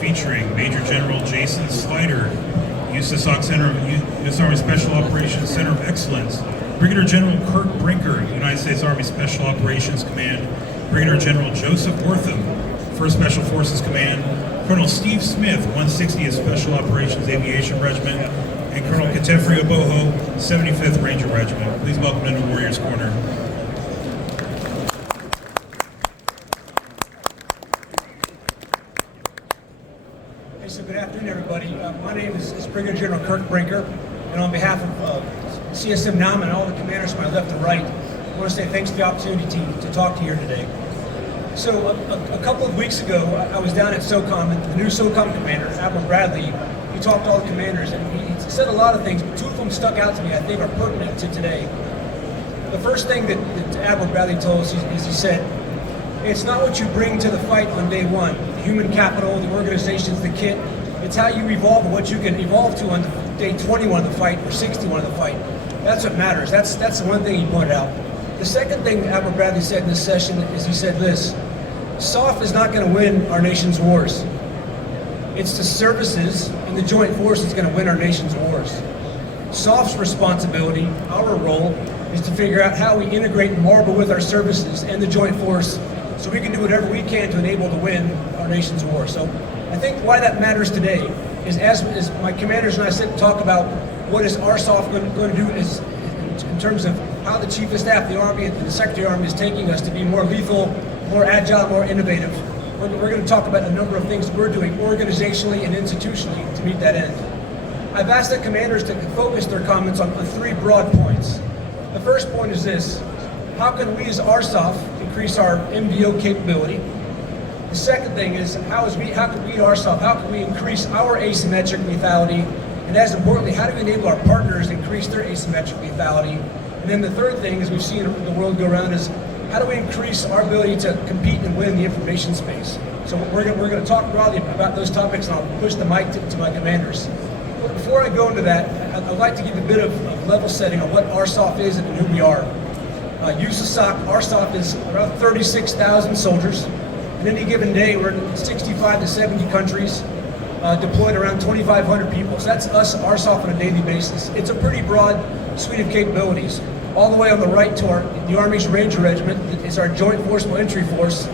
featuring Major General Jason Slider, USASOC Center of U.S. Army Special Operations Center of Excellence, Brigadier General Kirk Brinker, United States Army Special Operations Command, Brigadier General Joseph Wortham, 1st Special Forces Command, Colonel Steve Smith, 160th Special Operations Aviation Regiment, and Colonel Ketefri Oboho, 75th Ranger Regiment. Please welcome into Warriors Corner. Hey, so good afternoon, everybody. My name is Brigadier General Kirk Brinker, and on behalf of CSM NAM and all the commanders from my left and right, I want to say thanks for the opportunity to talk to you here today. So a couple of weeks ago, I was down at SOCOM, and the new SOCOM commander, Admiral Bradley, he talked to all the commanders, and he said a lot of things, but two of them stuck out to me, I think are pertinent to today. The first thing that Admiral Bradley told us is he said, it's not what you bring to the fight on day one, the human capital, the organizations, the kit, it's how you evolve and what you can evolve to on day 21 of the fight or 61 of the fight. That's what matters. That's the one thing he pointed out. The second thing Admiral Bradley said in this session is he said this: SOF is not going to win our nation's wars. It's the services and the joint force that's going to win our nation's wars. SOF's responsibility, our role, is to figure out how we integrate and marble with our services and the joint force so we can do whatever we can to enable to win our nation's war. So I think why that matters today is as my commanders and I sit and talk about what is our SOF going to do is in terms of how the Chief of Staff of the Army and the Secretary of the Army is taking us to be more lethal, more agile, more innovative. We're going to talk about a number of things we're doing organizationally and institutionally to meet that end. I've asked the commanders to focus their comments on three broad points. The first point is this: how can we as RSOF increase our MDO capability? The second thing is how can we RSOF, how can we increase our asymmetric lethality? And as importantly, how do we enable our partners to increase their asymmetric lethality? And then the third thing, as we've seen the world go around, is how do we increase our ability to compete and win in the information space? So we're going to talk broadly about those topics, and I'll push the mic to my commanders. But before I go into that, I'd like to give a bit of level setting on what RSOF is and who we are. USASOC, RSOF is around 36,000 soldiers. And any given day, we're in 65 to 70 countries, deployed around 2,500 people. So that's us, RSOF, on a daily basis. It's a pretty broad suite of capabilities. All the way on the right to the Army's Ranger Regiment is our Joint Forcible Entry Force.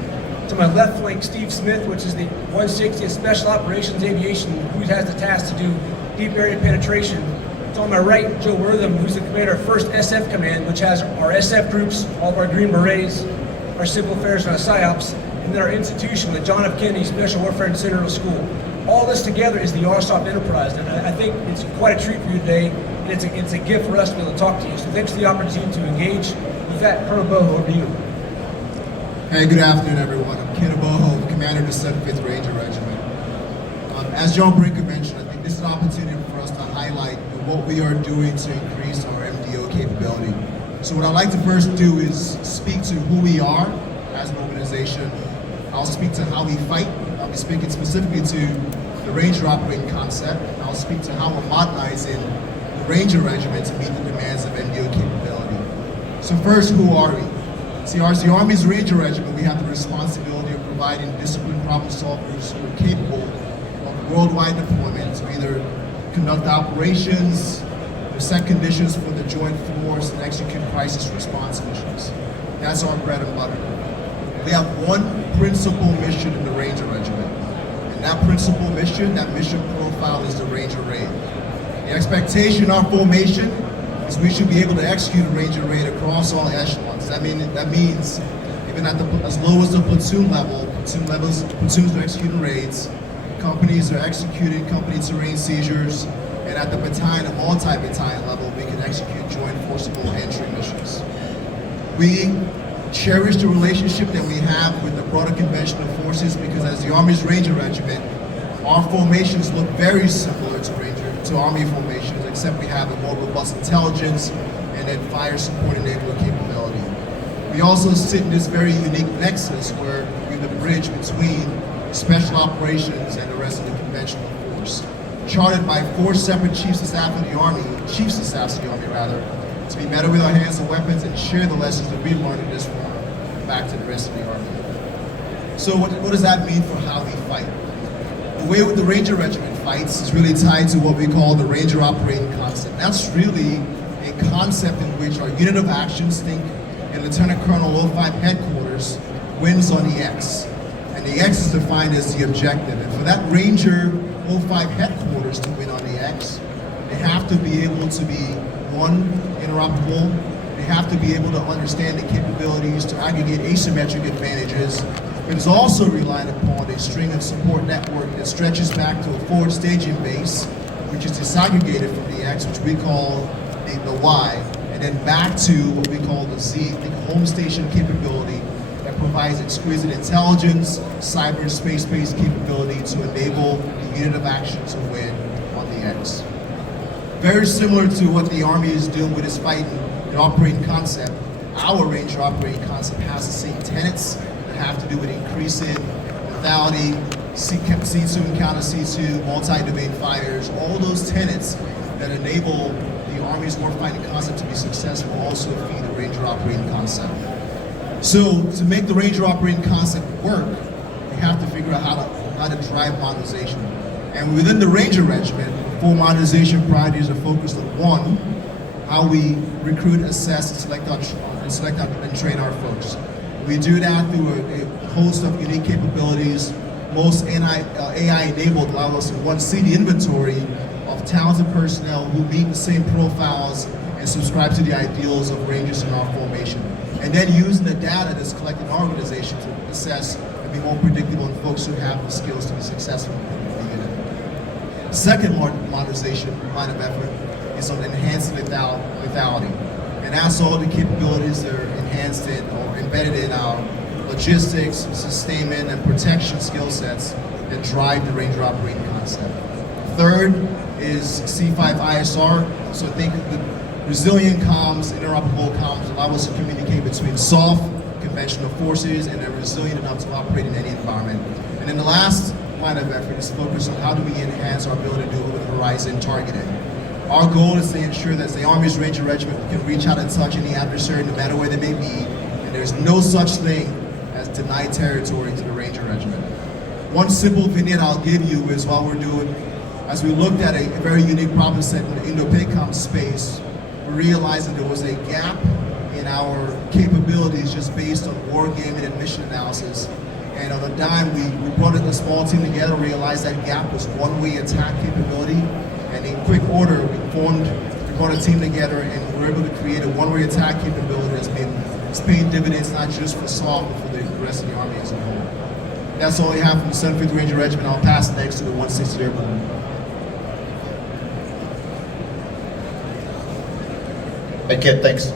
To my left flank, Steve Smith, which is the 160th Special Operations Aviation, who has the task to do deep area penetration. To on my right, Joe Wortham, who's the commander of 1st SF Command, which has our SF groups, all of our Green Berets, our Civil Affairs and our PSYOPs, and then our institution, the John F. Kennedy Special Warfare and Central School. All this together is the RSOF enterprise, and I think it's quite a treat for you today. And it's a gift for us to be able to talk to you. So thanks for the opportunity to engage. With that, Colonel Boho, over to you. Hey, good afternoon, everyone. I'm Ken Boho, Commander of the 75th Ranger Regiment. As John Brinker mentioned, I think this is an opportunity for us to highlight what we are doing to increase our MDO capability. So what I'd like to first do is speak to who we are as an organization. I'll speak to how we fight. I'll be speaking specifically to the Ranger operating concept. And I'll speak to how we're modernizing Ranger Regiment to meet the demands of MDO capability. So first, who are we? See, as the Army's Ranger Regiment, we have the responsibility of providing disciplined problem solvers who are capable of worldwide deployment to either conduct operations, set conditions for the joint force, and execute crisis response missions. That's our bread and butter. We have one principal mission in the Ranger Regiment, and that principal mission, that mission profile is the Ranger Raid. The expectation in our formation is we should be able to execute a Ranger Raid across all echelons. That means even at as low as the platoon level, platoons are executing raids, companies are executing company terrain seizures, and at the battalion and multi-battalion level, we can execute joint forcible entry missions. We cherish the relationship that we have with the broader conventional forces because as the Army's Ranger Regiment, our formations look very similar to Army formations, except we have a more robust intelligence and then fire support enabler capability. We also sit in this very unique nexus where we're the bridge between special operations and the rest of the conventional force, charted by 4 separate chiefs of staff of the Army, to be better with our hands and weapons and share the lessons that we learned in this forum back to the rest of the Army. So what does that mean for how we fight? the way the Ranger Regiment fights is really tied to what we call the Ranger operating concept. That's really a concept in which our unit of actions, think in Lieutenant Colonel 05 headquarters, wins on the X. And the X is defined as the objective. And for that Ranger 05 headquarters to win on the X, they have to be able to be, one, interoperable. They have to be able to understand the capabilities to aggregate asymmetric advantages. But it's also relied upon a string of support network that stretches back to a forward staging base, which is disaggregated from the X, which we call the Y, and then back to what we call the Z, the home station capability that provides exquisite intelligence, cyber and space-based capability to enable the unit of action to win on the X. Very similar to what the Army is doing with its fighting and operating concept, our Ranger operating concept has the same tenets that have to do with increasing lethality, C2 encounter C2, multi-domain fires, all those tenets that enable the Army's warfighting concept to be successful also feed the Ranger operating concept. So to make the Ranger operating concept work, we have to figure out how to drive modernization. And within the Ranger Regiment, full modernization priorities are focused on one, how we recruit, assess, and select and train our folks. We do that through a host of unique capabilities. Most AI-enabled allow us to, one, see the inventory of talented personnel who meet the same profiles and subscribe to the ideals of Rangers in our formation. And then using the data that's collected in our organization to assess and be more predictable on folks who have the skills to be successful in the unit. Second modernization line of effort is on enhanced lethality. And that's all the capabilities that are enhanced in or embedded in our logistics, sustainment, and protection skill sets that drive the Ranger operating concept. Third is C5 ISR. So think the resilient comms, interoperable comms allow us to communicate between soft, conventional forces, and they're resilient enough to operate in any environment. And then the last line of effort is focused on how do we enhance our ability to do over-the-horizon targeting. Our goal is to ensure that as the Army's Ranger Regiment we can reach out and touch any adversary no matter where they may be, and there's no such thing as denied territory to the Ranger Regiment. One simple vignette I'll give you is what we're doing. As we looked at a very unique problem set in the Indo-PACOM space, we realized that there was a gap in our capabilities just based on wargaming and mission analysis. And on a dime, we brought a small team together, realized that gap was one-way attack capability. And in quick order, we brought a team together and we were able to create a one-way attack capability that's paying dividends not just for SOF, but for the rest of the Army as a whole. That's all I have from the 7th Ranger Regiment. I'll pass next to the 160th Airborne. Hey Kid, thanks.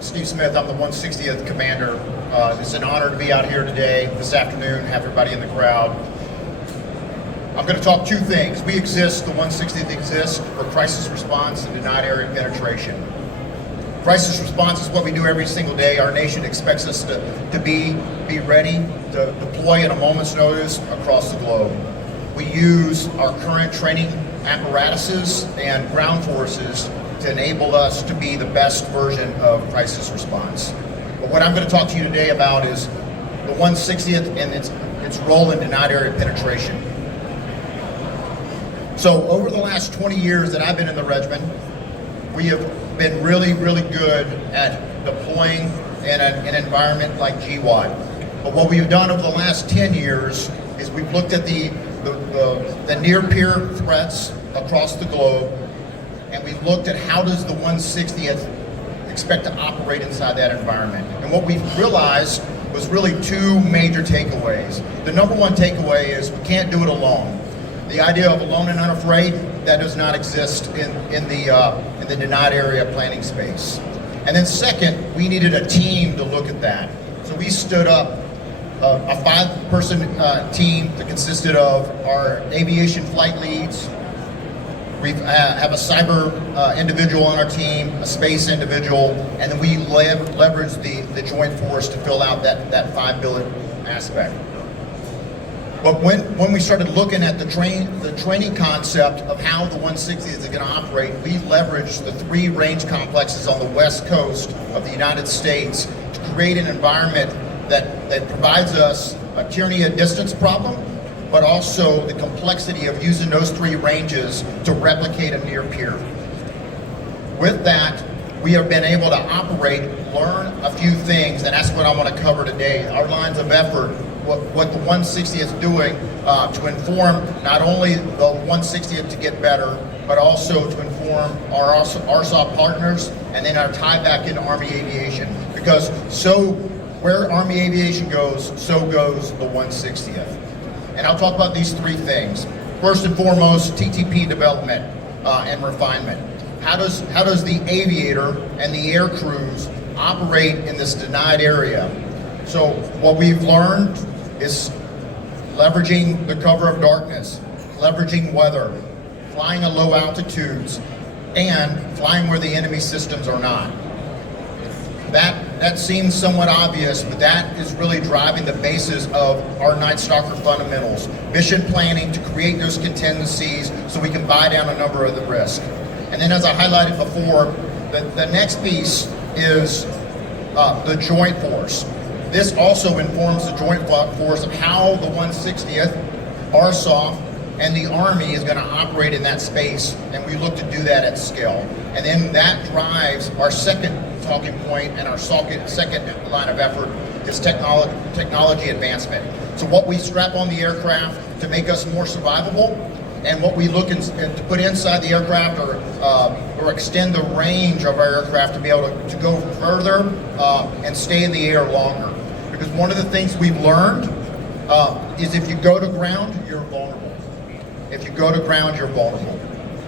Steve Smith, I'm the 160th Commander. It's an honor to be out here today, this afternoon, have everybody in the crowd. I'm going to talk two things. We exist, the 160th exists for crisis response and denied area penetration. Crisis response is what we do every single day. Our nation expects us to be ready to deploy at a moment's notice across the globe. We use our current training apparatuses and ground forces to enable us to be the best version of crisis response. But what I'm going to talk to you today about is the 160th and its role in denied area penetration. So over the last 20 years that I've been in the regiment, we have been really, really good at deploying in an environment like GWAT. But what we've done over the last 10 years is we've looked at the near-peer threats across the globe, and we've looked at how does the 160th expect to operate inside that environment. And what we've realized was really two major takeaways. The number one takeaway is we can't do it alone. The idea of alone and unafraid, that does not exist in the denied area planning space. And then second, we needed a team to look at that. So we stood up a 5-person team that consisted of our aviation flight leads. We have a cyber individual on our team, a space individual, and then we leveraged the joint force to fill out that 5-billet aspect. But when we started looking at the training concept of how the 160th is going to operate, we leveraged the 3 range complexes on the west coast of the United States to create an environment that provides us a tyranny at distance problem, but also the complexity of using those three ranges to replicate a near peer. With that, we have been able to operate, learn a few things, and that's what I want to cover today. Our lines of effort, what the 160th is doing to inform not only the 160th to get better, but also to inform our Ausa partners, and then our tie back into Army Aviation. Because so where Army Aviation goes, so goes the 160th. And I'll talk about these three things. First and foremost, TTP development and refinement. How does the aviator and the air crews operate in this denied area? So what we've learned is leveraging the cover of darkness, leveraging weather, flying at low altitudes, and flying where the enemy systems are not. That seems somewhat obvious, but that is really driving the basis of our Night Stalker fundamentals. Mission planning to create those contingencies so we can buy down a number of the risk. And then as I highlighted before, the next piece is the joint force. This also informs the joint force of how the 160th, Asof, and the Army is going to operate in that space, and we look to do that at scale. And then that drives our second talking point, and our second line of effort is technology advancement. So what we strap on the aircraft to make us more survivable, and what we look to put inside the aircraft or extend the range of our aircraft to be able to go further and stay in the air longer. Because one of the things we've learned is if you go to ground, you're vulnerable. If you go to ground, you're vulnerable.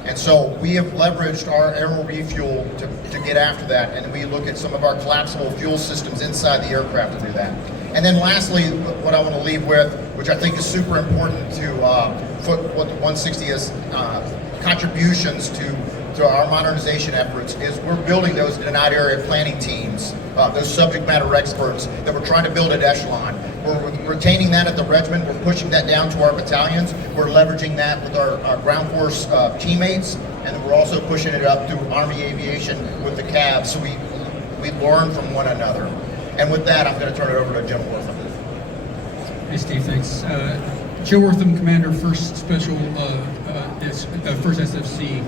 And so we have leveraged our aero refuel to get after that, and we look at some of our collapsible fuel systems inside the aircraft to do that. And then lastly, what I want to leave with, which I think is super important to what the 160 is, contributions to our modernization efforts, is we're building those denied area planning teams, those subject matter experts that we're trying to build at echelon. We're retaining that at the regiment, we're pushing that down to our battalions, we're leveraging that with our ground force teammates, and then we're also pushing it up through Army Aviation with the CAB, so we learn from one another. And with that, I'm going to turn it over to Jim Wortham. Hey Steve, thanks. Joe Wortham, Commander, 1st Special, 1st SFC.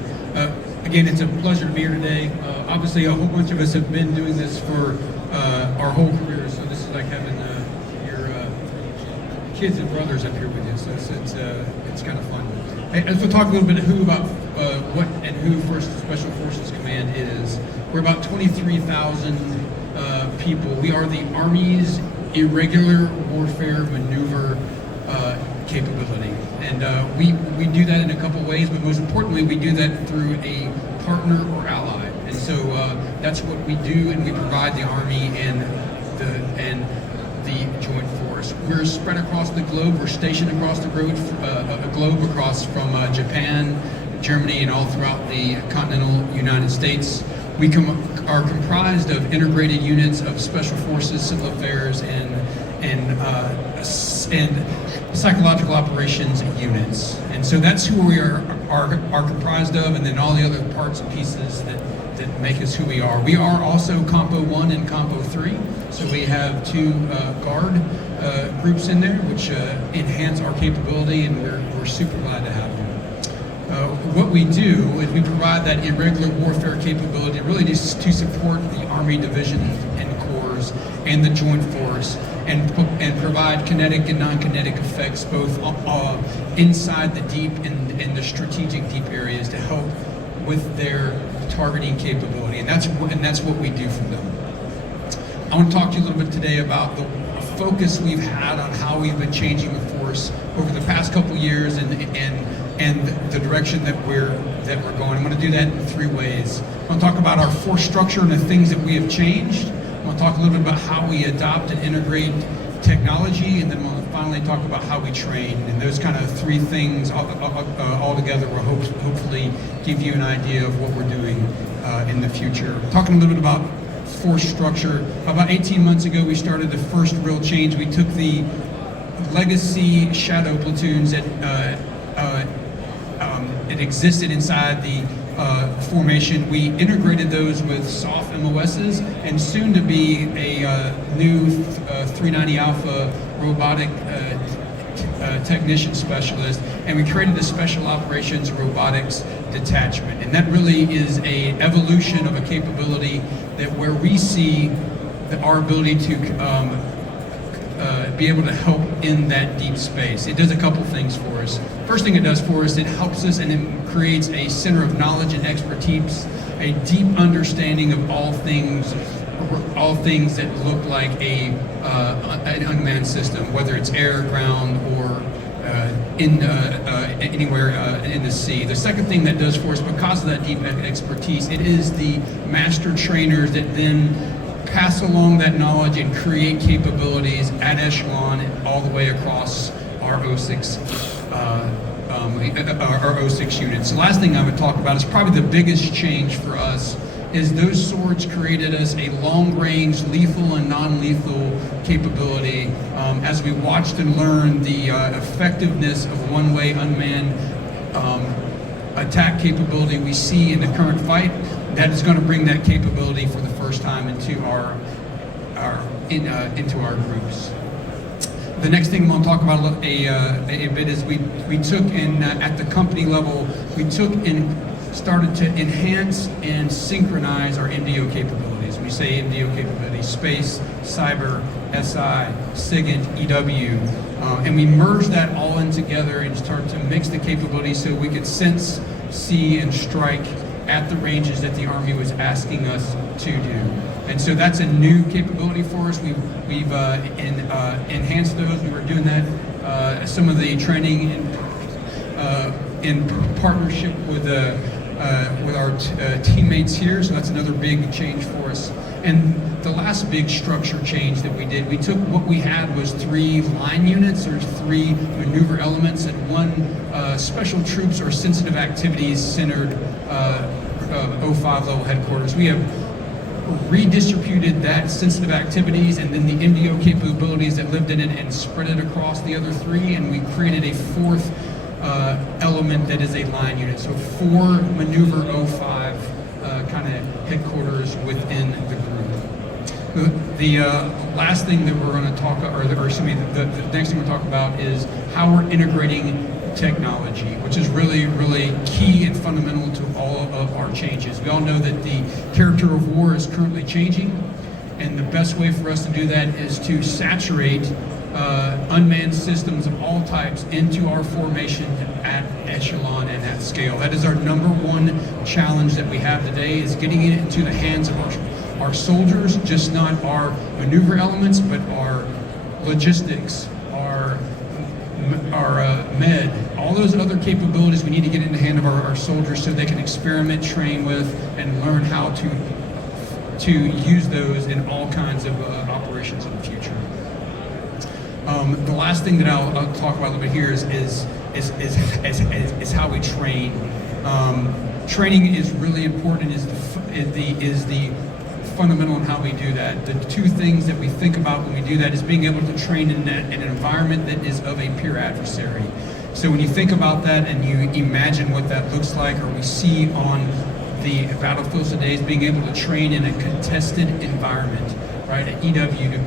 Again, it's a pleasure to be here today. Obviously, a whole bunch of us have been doing this for our whole careers, so this is like having your kids and brothers up here with you, so it's kind of fun. As we'll talk a little bit about what and who 1st Special Forces Command is, we're about 23,000 people. We are the Army's irregular warfare maneuver capability. And we do that in a couple ways, but most importantly, we do that through a partner or ally. And so that's what we do, and we provide the Army and the Joint Force. We're spread across the globe. We're stationed across the globe across from Japan, Germany, and all throughout the continental United States. We are comprised of integrated units of Special Forces, Civil Affairs, and psychological operations units. And so that's who we are comprised of, and then all the other parts and pieces that make us who we are. We are also Compo 1 and Compo 3, so we have two guard groups in there, which enhance our capability, and we're super glad to have them. What we do is we provide that irregular warfare capability really just to support the Army divisions and corps and the Joint Force, and provide kinetic and non-kinetic effects both inside the deep and the strategic deep areas to help with their targeting capability, and that's what we do for them. I want to talk to you a little bit today about the focus we've had on how we've been changing the force over the past couple years and the direction that we're going. I'm going to do that in three ways. I want to talk about our force structure and the things that we have changed. I'm going to talk a little bit about how we adopt and integrate technology, and then we'll finally talk about how we train. And those kind of three things all together will hopefully give you an idea of what we're doing in the future. Talking a little bit about force structure. About 18 months ago, we started the first real change. We took the legacy shadow platoons that it existed inside the formation. We integrated those with SOF MOSs, and soon to be a new 390 Alpha robotic technician specialist, and we created the Special Operations Robotics Detachment. And that really is a evolution of a capability that where we see our ability to be able to help in that deep space. It does a couple things for us. First thing it does for us, it helps us and it creates a center of knowledge and expertise, a deep understanding of all things that look like an unmanned system, whether it's air, ground, or anywhere in the sea. The second thing that does for us, because of that deep expertise, it is the master trainers that then pass along that knowledge and create capabilities at echelon and all the way across our O6 our O6 units. The last thing I would talk about is probably the biggest change for us is those swords created us a long-range lethal and non-lethal capability. As we watched and learned the effectiveness of one-way unmanned attack capability we see in the current fight, that is going to bring that capability for the first time into into our groups. The next thing I'm going to talk about a bit is we took in at the company level, we took and started to enhance and synchronize our MDO capabilities. When we say MDO capabilities, space, cyber, SI, SIGINT, EW, and we merged that all in together and started to mix the capabilities so we could sense, see, and strike at the ranges that the Army was asking us to do. And so that's a new capability for us. We've enhanced those. We were doing that, some of the training in partnership with our teammates here, so that's another big change for us. And the last big structure change that we did, we took what we had was 3 line units, or 3 maneuver elements, and 1 special troops or sensitive activities centered 05 level headquarters. We have redistributed that sensitive activities and then the MDO capabilities that lived in it and spread it across the other 3, and we created a 4th element that is a line unit. So 4 maneuver 05 kind of headquarters within the group. The last thing that we're going to talk, the next thing we'll talk about is how we're integrating technology, which is really, really key and fundamental to all of our changes. We all know that the character of war is currently changing, and the best way for us to do that is to saturate unmanned systems of all types into our formation at echelon and at scale. That is our #1 challenge that we have today, is getting it into the hands of our soldiers, just not our maneuver elements, but our logistics, our med, all those other capabilities we need to get in the hand of our soldiers so they can experiment, train with, and learn how to use those in all kinds of operations in the future. The last thing that I'll talk about a little bit here is how we train. Training is really important. Is the fundamental in how we do that. The 2 things that we think about when we do that is being able to train in an environment that is of a peer adversary. So when you think about that and you imagine what that looks like, or we see on the battlefields today, is being able to train in a contested environment, right? At EW,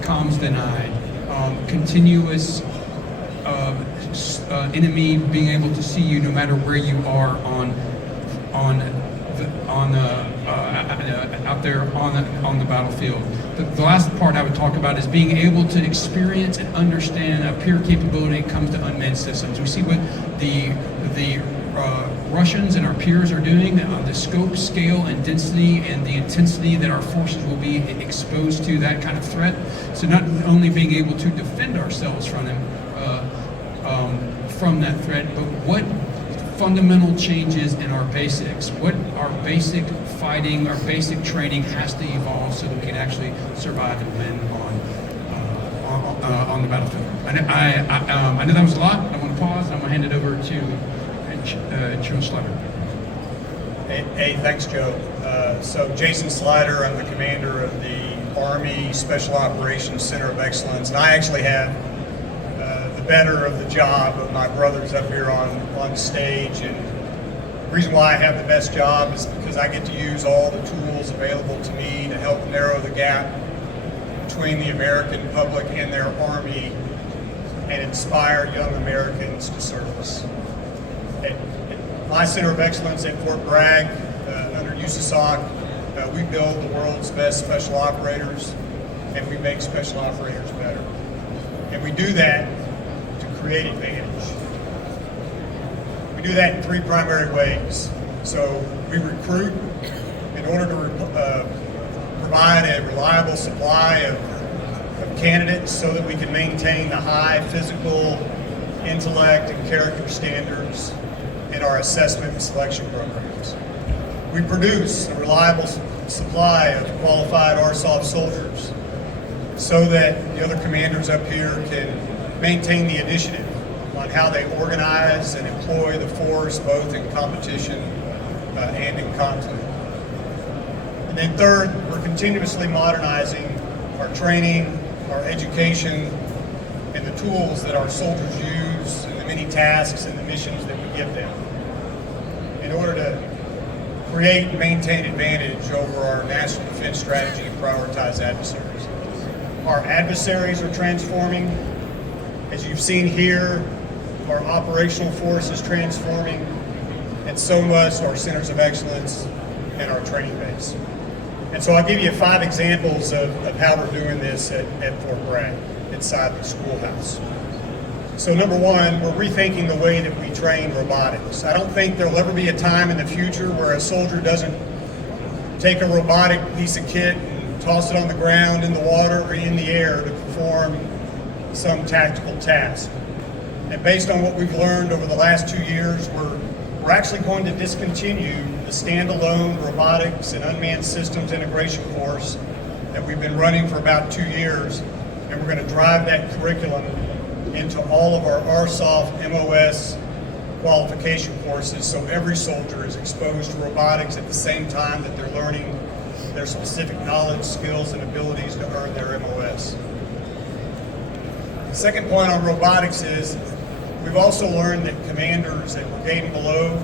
comms denied, continuous enemy being able to see you no matter where you are out there on the battlefield. The last part I would talk about is being able to experience and understand a peer capability when it comes to unmanned systems. We see what the Russians and our peers are doing, the scope, scale, and density, and the intensity that our forces will be exposed to that kind of threat. So not only being able to defend ourselves from them, from that threat, but what fundamental changes in our basics, what our basic fighting, our basic training has to evolve so that we can actually survive and win on the battlefield. I know that was a lot. I want to pause, and I'm going to hand it over to General Slider. Hey, thanks, Joe. So Jason Slider, I'm the commander of the Army Special Operations Center of Excellence, and I actually have the better of the job of my brothers up here on stage. And the reason why I have the best job is because I get to use all the tools available to me to help narrow the gap between the American public and their Army and inspire young Americans to service. At my Center of Excellence at Fort Bragg, under USASOC, we build the world's best special operators, and we make special operators better. And we do that to create advantage. We do that in three primary ways. So we recruit in order to provide a reliable supply of candidates so that we can maintain the high physical, intellect, and character standards in our assessment and selection programs. We produce a reliable supply of qualified Asof soldiers so that the other commanders up here can maintain the initiative on how they organize and employ the force both in competition and in conflict. And then third, we're continuously modernizing our training, our education, and the tools that our soldiers use, and the many tasks and the missions that we give them in order to create and maintain advantage over our national defense strategy and prioritize adversaries. Our adversaries are transforming. As you've seen here, our operational force is transforming, and so must our centers of excellence and our training base. And so I'll give you 5 examples of how we're doing this at Fort Bragg, inside the schoolhouse. So number one, we're rethinking the way that we train robotics. I don't think there'll ever be a time in the future where a soldier doesn't take a robotic piece of kit and toss it on the ground, in the water, or in the air to perform some tactical task. And based on what we've learned over the last 2 years, we're actually going to discontinue the standalone robotics and unmanned systems integration course that we've been running for about 2 years, and we're going to drive that curriculum into all of our Asof MOS qualification courses, so every soldier is exposed to robotics at the same time that they're learning their specific knowledge, skills, and abilities to earn their MOS. The second point on robotics is we've also learned that commanders at brigade and below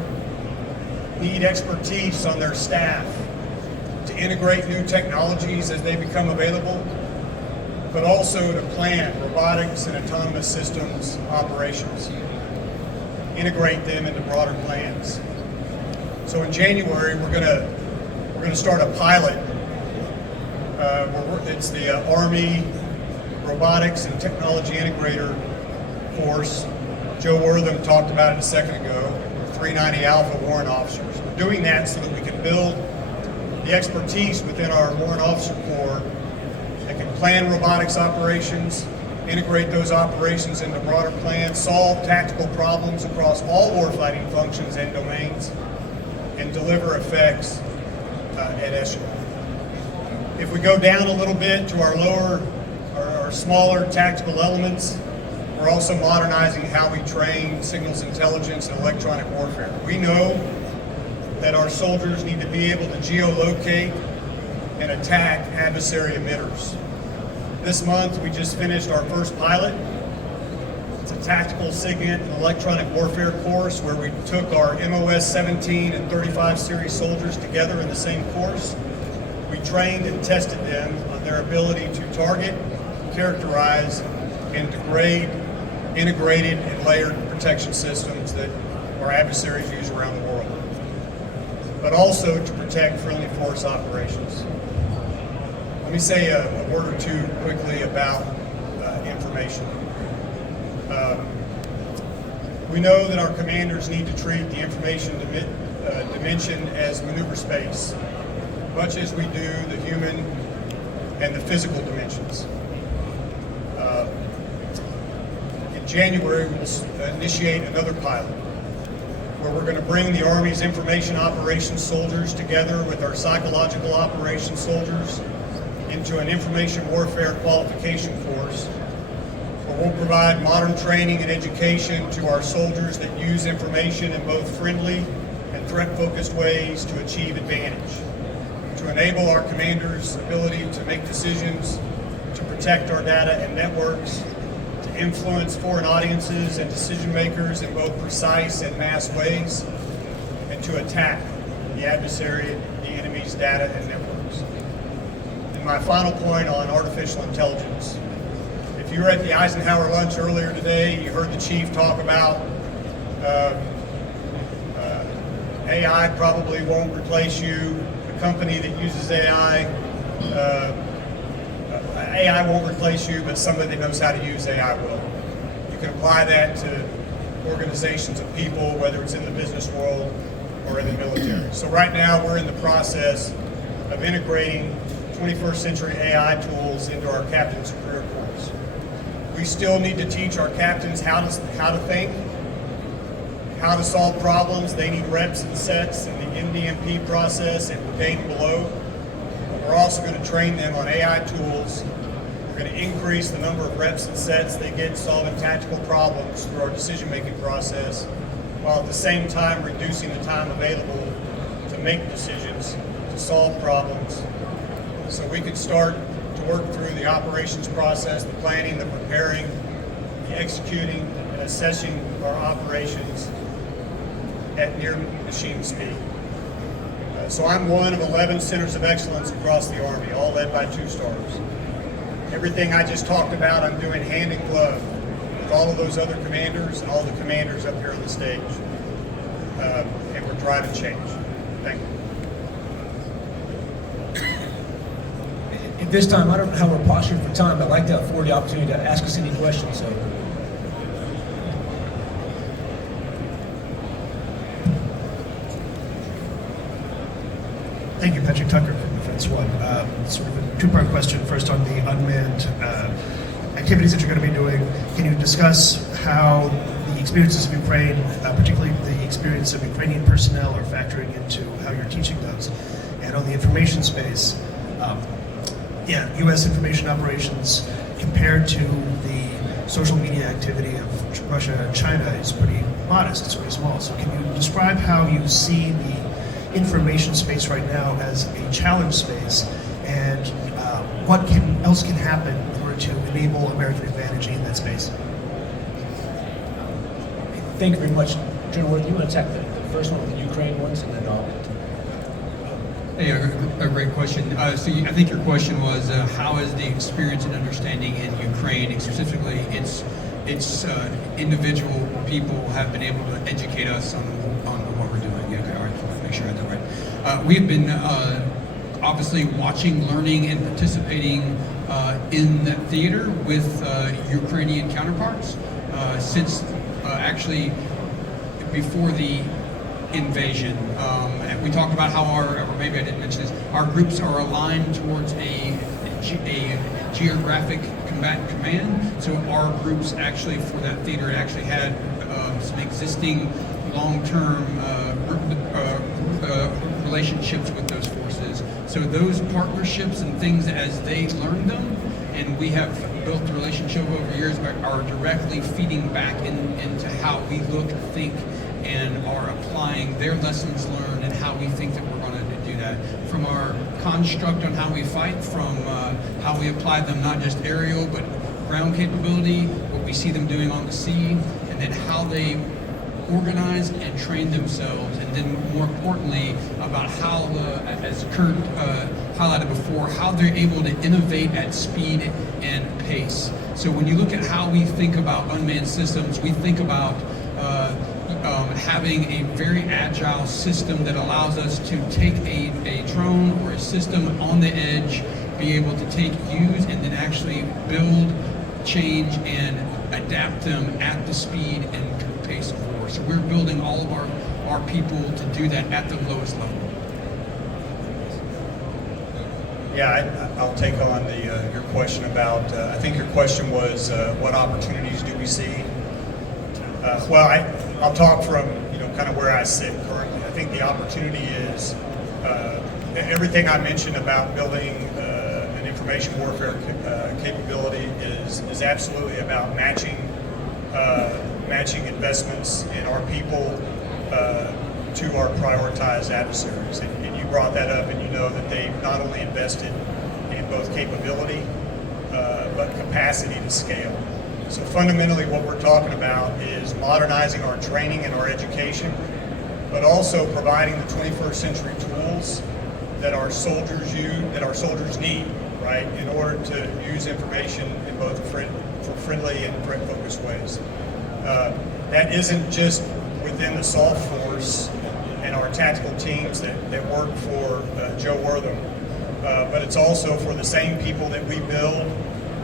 need expertise on their staff to integrate new technologies as they become available, but also to plan robotics and autonomous systems operations, integrate them into broader plans. So in January, we're going to start a pilot. It's the Army Robotics and Technology Integrator course. Joe Wortham talked about it a second ago. 390 Alpha warrant officers. We're doing that so that we can build the expertise within our warrant officer corps that can plan robotics operations, integrate those operations into broader plans, solve tactical problems across all warfighting functions and domains, and deliver effects at echelon. If we go down a little bit to our smaller tactical elements, we're also modernizing how we train signals intelligence and electronic warfare. We know that our soldiers need to be able to geolocate and attack adversary emitters. This month, we just finished our first pilot. It's a tactical SIGINT and electronic warfare course where we took our MOS 17 and 35 series soldiers together in the same course. We trained and tested them on their ability to target, characterize, and degrade integrated and layered protection systems that our adversaries use around the world, but also to protect friendly force operations. Let me say a word or two quickly about information. We know that our commanders need to treat the information dimension as maneuver space, much as we do the human and the physical dimensions. In January, we'll initiate another pilot where we're going to bring the Army's information operations soldiers together with our psychological operations soldiers into an information warfare qualification course where we'll provide modern training and education to our soldiers that use information in both friendly and threat-focused ways to achieve advantage, to enable our commanders' ability to make decisions, to protect our data and networks, to influence foreign audiences and decision makers in both precise and mass ways, and to attack the adversary, the enemy's data and networks. And my final point on artificial intelligence. If you were at the Eisenhower lunch earlier today, you heard the chief talk about AI probably won't replace you. The company that uses AI, AI won't replace you, but somebody that knows how to use AI will. You can apply that to organizations of people, whether it's in the business world or in the military. So right now we're in the process of integrating 21st century AI tools into our captain's career course. We still need to teach our captains how to think, how to solve problems. They need reps and sets in the MDMP process and brigade and below. But we're also going to train them on AI tools. We're going to increase the number of reps and sets they get solving tactical problems through our decision-making process, while at the same time reducing the time available to make decisions, to solve problems. So we could start to work through the operations process, the planning, the preparing, the executing, and assessing our operations at near machine speed. So I'm one of 11 centers of excellence across the Army, all led by 2-stars. Everything I just talked about, I'm doing hand in glove with all of those other commanders and all the commanders up here on the stage. And we're driving change. Thank you. At this time, I don't know how we're postured for time, but I'd like to afford the opportunity to ask us any questions. So, thank you, Patrick Tucker from Defense One. Sort of a two-part question. First, on the unmanned activities that you're going to be doing, can you discuss how the experiences of Ukraine, particularly the experience of Ukrainian personnel, are factoring into how you're teaching those? And on the information space, U.S. information operations compared to the social media activity of Russia and China is pretty modest, it's pretty small. So can you describe how you see the information space right now as a challenge space, and what else can happen in order to enable American advantage in that space? thank you very much. General, Worth, you want to attack the first one with the Ukraine ones, and then I'll. Hey, a great question. I think your question was how is the experience and understanding in Ukraine, and specifically its individual people have been able to educate us on what we're doing. Yeah, okay, all right, make sure I had that right. We've been obviously watching, learning, and participating in that theater with Ukrainian counterparts since actually before the invasion. And we talked about how or maybe I didn't mention this, our groups are aligned towards a geographic combatant command. So our groups actually for that theater actually had some existing long-term relationships with those forces. So those partnerships and things as they learn them, and we have built a relationship over years, are directly feeding back into how we look, think, and are applying their lessons learned and how we think that we're going to do that. From our construct on how we fight, from how we apply them, not just aerial, but ground capability, what we see them doing on the sea, and then how they organize and train themselves, and then more importantly about how, as Kurt highlighted before, how they're able to innovate at speed and pace. So when you look at how we think about unmanned systems, we think about having a very agile system that allows us to take a drone or a system on the edge, be able to use, and then actually build, change, and adapt them at the speed and pace of war. So we're building all of our people to do that at the lowest level. Yeah, I'll take on your question about, I think your question was, what opportunities do we see? Well, I'll talk from, kind of where I sit currently. I think the opportunity is everything I mentioned about building an information warfare capability is absolutely about matching investments in our people to our prioritized adversaries. And you brought that up, and you know that they've not only invested in both capability, but capacity to scale. So fundamentally what we're talking about is modernizing our training and our education, but also providing the 21st century tools that our soldiers need, right, in order to use information in both for friendly and threat-focused ways. That isn't just within the SOF force and our tactical teams that work for Joe Wortham, but it's also for the same people that we build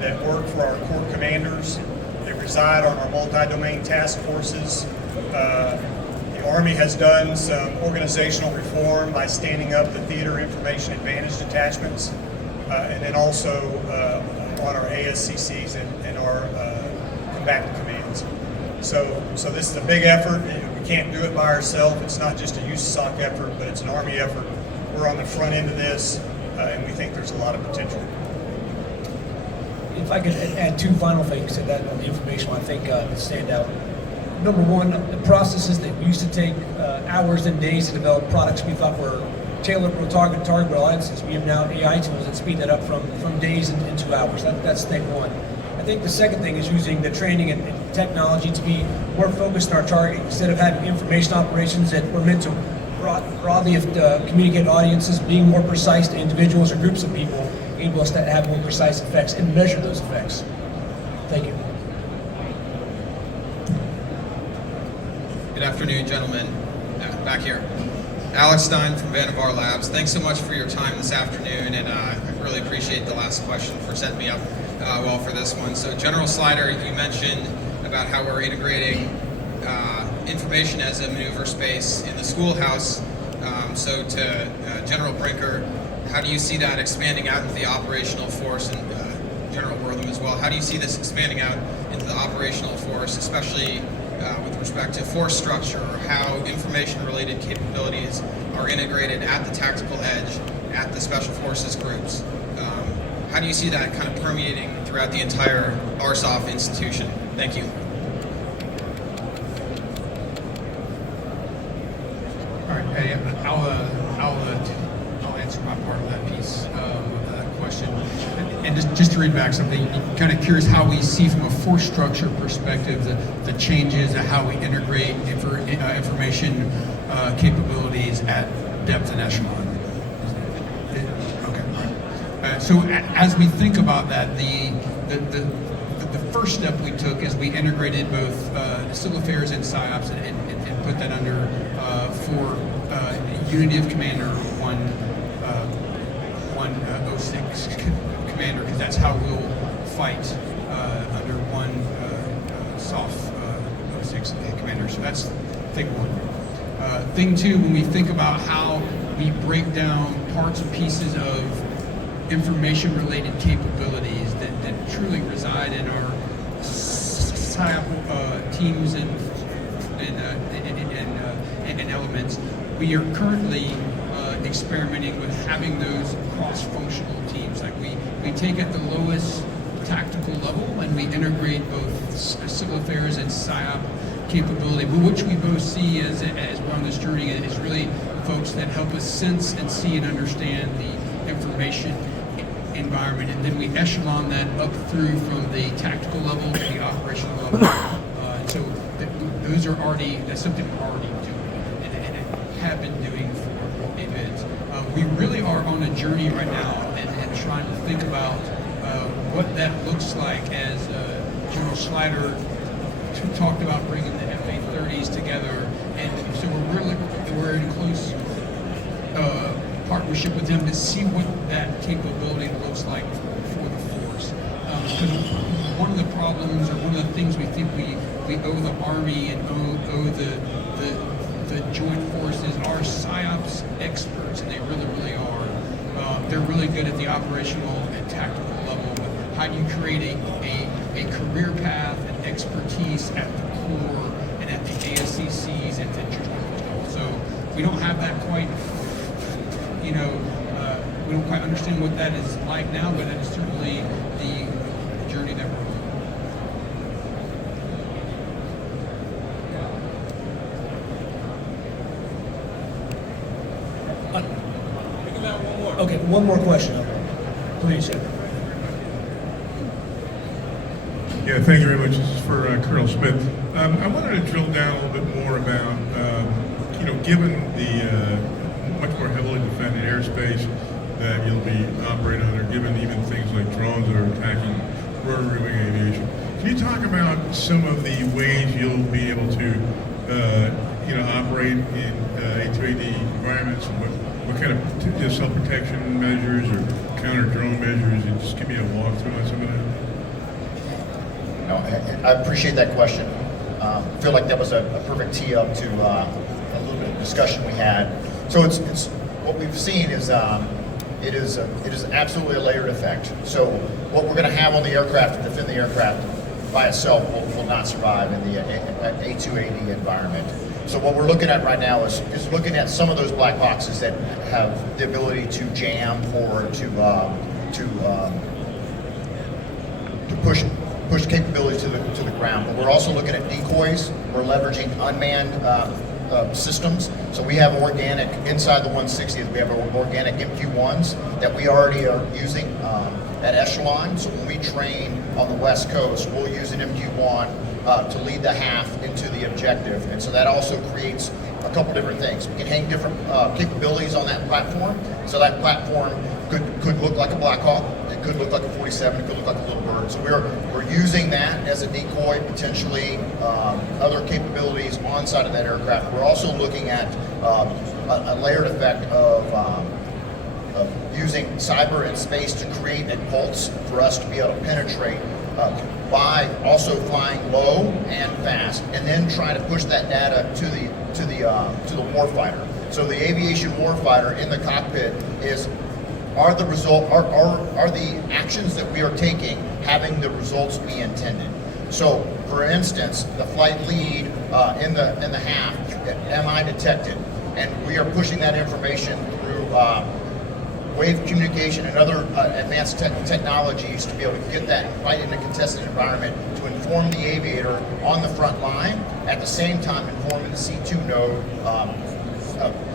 that work for our corps commanders, that reside on our multi-domain task forces. The Army has done some organizational reform by standing up the Theater Information Advantage detachments, and then also on our ASCCs and our combatant commands. So this is a big effort. We can't do it by ourselves. It's not just a USASOC effort, but it's an Army effort. We're on the front end of this, and we think there's a lot of potential. If I could add two final things to that on the information, I think that stand out. Number one, the processes that used to take hours and days to develop products we thought were tailored for target audiences, we have now AI tools that speed that up from days into hours. That's thing one. I think the second thing is using the training and technology to be more focused on our targeting. Instead of having information operations that were meant to broadly communicate audiences, being more precise to individuals or groups of people, enable us to have more precise effects and measure those effects. Thank you. Good afternoon, gentlemen. Back here. Alex Stein from Vannevar Labs. Thanks so much for your time this afternoon, and I really appreciate the last question for setting me up well for this one. So General Slider, you mentioned about how we're integrating information as a maneuver space in the schoolhouse. So to General Brinker, how do you see that expanding out into the operational force, and General Wortham as well? How do you see this expanding out into the operational force, especially with respect to force structure, or how information-related capabilities are integrated at the tactical edge, at the Special Forces groups? How do you see that kind of permeating throughout the entire ARSOF institution? Thank you. All right, hey, I'll answer my part of that piece of that question. And just to read back something, kind of curious how we see from a force structure perspective the changes of how we integrate information capabilities at depth and echelon. Okay. So as we think about that, the first step we took is we integrated both civil affairs and PSYOPs and put that under for unity of commander one 06 commander, because that's how we'll fight under one SOF 06 commander. So that's thing one. Thing two, when we think about how we break down parts and pieces of information-related capabilities that truly reside in our PSYOP teams and elements, we are currently experimenting with having those cross-functional teams. Like we take at the lowest tactical level and we integrate both civil affairs and PSYOP capability, which we both see as we're on this journey is really folks that help us sense and see and understand the information environment, and then we echelon that up through from the tactical level to the operational level. So those are that's something we're already doing and have been doing for a bit. We really are on a journey right now and trying to think about what that looks like, as General Slider talked about bringing the FA-30s together, and so we're in close partnership with them to see what that capability looks like for the force. Because one of the problems, or one of the things we think we owe the Army and owe the joint forces are PSYOPs experts, and they really are. They're really good at the operational and tactical level, but how do you create a career path and expertise at the core and at the ASCCs and the joint? So we don't have that quite, we don't quite understand what that is like now, but that is certainly the journey that we're on. Okay, one more question, please. Yeah, thank you very much. This is for Colonel Smith. I wanted to drill down a little bit more about, given the much more heavily defended airspace, that you'll be operating under, given even things like drones that are attacking rotary wing aviation. Can you talk about some of the ways you'll be able to, operate in A2AD environments, and what kind of self-protection measures or counter-drone measures? And just give me a walkthrough on some of that. No, I appreciate that question. I feel like that was a perfect tee up to a little bit of discussion we had. So it's what we've seen is it is absolutely a layered effect. So what we're going to have on the aircraft to defend the aircraft by itself will not survive in the A2AD environment. So what we're looking at right now is looking at some of those black boxes that have the ability to jam or to push capabilities to the ground. But we're also looking at decoys. We're leveraging unmanned systems. So we have organic, inside the 160s, we have organic MQ-1s that we already are using at Echelon. So when we train on the West Coast, we'll use an MQ-1 to lead the half into the objective. And so that also creates a couple different things. We can hang different capabilities on that platform. So that platform could look like a Black Hawk. It could look like a 47. It could look like a Little Bird. So we're using that as a decoy, potentially other capabilities on side of that aircraft. We're also looking at a layered effect of using cyber and space to create a pulse for us to be able to penetrate by also flying low and fast, and then try to push that data to the warfighter. So the aviation warfighter in the cockpit are the actions that we are taking having the results be intended. So, for instance, the flight lead in the half, am I detected? And we are pushing that information through wave communication and other advanced technologies to be able to get that right in a contested environment to inform the aviator on the front line, at the same time informing the C2 node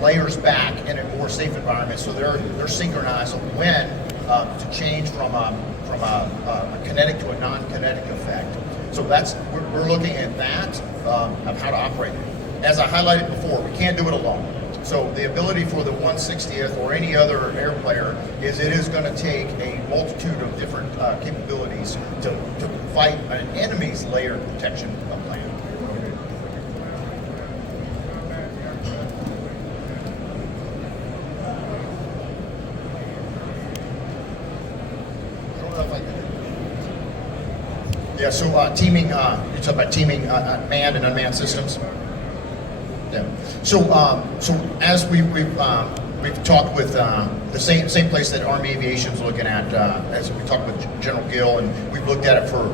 layers back in a more safe environment, so they're synchronized on when to change from a kinetic to a non-kinetic effect. So we're looking at that of how to operate it. As I highlighted before, we can't do it alone. So the ability for the 160th or any other air player is it is going to take a multitude of different capabilities to fight an enemy's layered protection plan. Yeah, so teaming, you talk about teaming manned and unmanned systems. Yeah. So as we've talked with the same place that Army Aviation is looking at, as we talked with General Gill, and we've looked at it for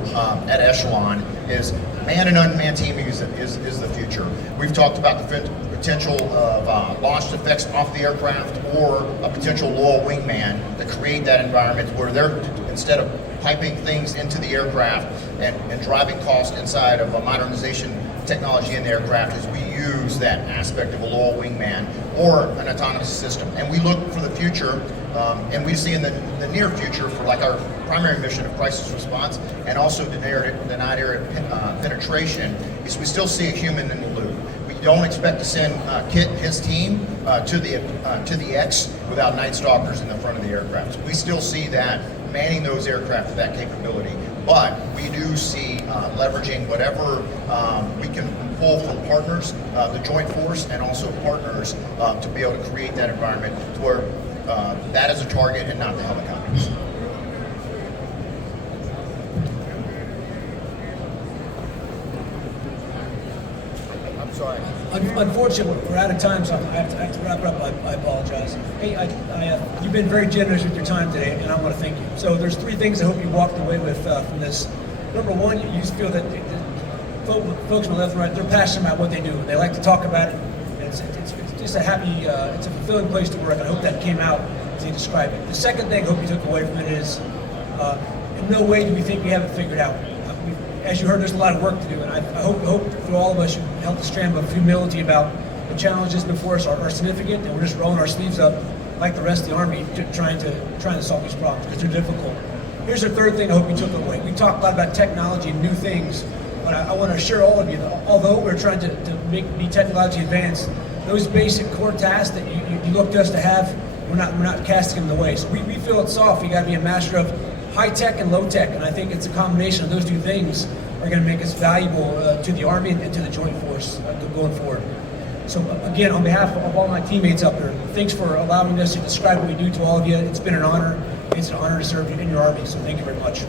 at Echelon, is manned and unmanned teaming is the future. We've talked about the potential of launched effects off the aircraft, or a potential loyal wingman to create that environment where they're, instead of piping things into the aircraft and driving cost inside of a modernization technology in the aircraft, is we use that aspect of a loyal wingman or an autonomous system. And we look for the future, and we see in the near future for like our primary mission of crisis response and also denied area penetration, is we still see a human in the loop. We don't expect to send Kit and his team to the X without Night Stalkers in the front of the aircraft. So we still see that manning those aircraft with that capability. But we do see leveraging whatever we can pull from partners, the joint force, and also partners to be able to create that environment to where that is a target and not the helicopters. I'm sorry. Unfortunately, we're out of time, so I have to wrap it up. I apologize. Hey, you've been very generous with your time today, and I want to thank you. So there's three things I hope you walked away with from this. Number one, you just feel that folks on the left and right, they're passionate about what they do. They like to talk about it. It's just a happy, it's a fulfilling place to work. I hope that came out as you described it. The second thing I hope you took away from it is, in no way do we think we have it figured out. As you heard, there's a lot of work to do, and I hope for all of us you held the strand of humility about the challenges before us are significant, and we're just rolling our sleeves up like the rest of the Army, trying to solve these problems because they're difficult. Here's the third thing I hope you took away. We talked a lot about technology and new things, but I want to assure all of you that although we're trying to be technologically advanced, those basic core tasks that you look to us to have, we're not casting them away. So we feel it's soft. You got to be a master of high tech and low tech, and I think it's a combination of those two things are going to make us valuable to the Army and to the Joint Force going forward. So again, on behalf of all my teammates up there, thanks for allowing us to describe what we do to all of you. It's been an honor. It's an honor to serve in your Army, so thank you very much.